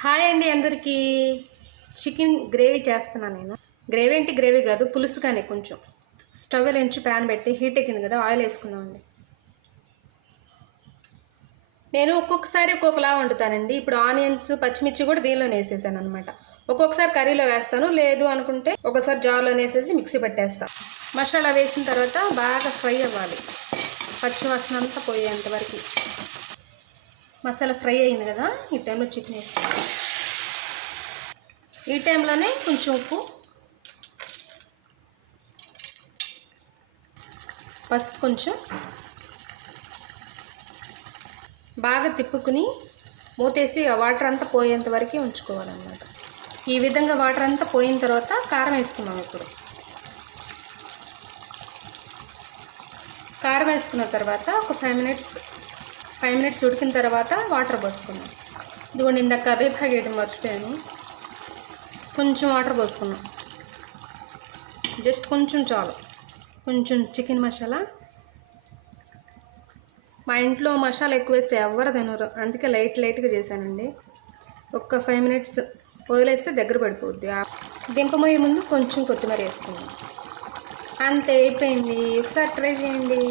Hi అండి అందరికీ. Chicken gravy చేస్తున్నాను నేను. గ్రేవీ ఏంటి, గ్రేవీ కాదు, పులుసు. కానీ కొంచెం స్టవ్ వెలిగించి ప్యాన్ పెట్టి హీట్ ఎక్కింది కదా, ఆయిల్ వేసుకున్నామండి. నేను ఒక్కొక్కసారి ఒక్కొక్కలా వండుతానండి. ఇప్పుడు ఆనియన్స్ పచ్చిమిర్చి కూడా దీనిలోనే వేసేసాను అనమాట. ఒక్కొక్కసారి కర్రీలో వేస్తాను, లేదు అనుకుంటే ఒకసారి జార్లో వేసేసి మిక్సీ పట్టేస్తాను. మసాలా వేసిన తర్వాత బాగా ఫ్రై అవ్వాలి, పచ్చి వాసన అంతా పోయేంత వరకు. మసాలా ఫ్రై అయింది కదా, ఈ టైంలో చికెన్ వేస్తాను. ఈ టైంలోనే కొంచెం ఉప్పు, పసుపు కొంచెం బాగా తిప్పుకుని మూతేసి ఆ వాటర్ అంతా పోయేంత వరకు ఉంచుకోవాలన్నమాట. ఈ విధంగా వాటర్ అంతా పోయిన తర్వాత కారం వేసుకున్నాం. ఇప్పుడు కారం వేసుకున్న తర్వాత ఒక 5 మినిట్స్ ఉడికిన తర్వాత వాటర్ పోసుకున్నాం. ఇదిగోండి, ఇందాక కరివేపాకు వేయడం మర్చిపోయాను. కొంచెం వాటర్ పోసుకున్నాం, జస్ట్ కొంచెం చాలు. కొంచెం చికెన్ మసాలా. మా ఇంట్లో మసాలా ఎక్కువ వేస్తే ఎవ్వరు తినరు, అందుకే లైట్గా చేశానండి. ఒక్క 5 మినిట్స్ వదిలేస్తే దగ్గర పడిపోద్ది. దింపమోయే ముందు కొంచెం కొత్తిమీర వేసుకున్నాం. అంతే, అయిపోయింది. ఒకసారి ట్రై చేయండి.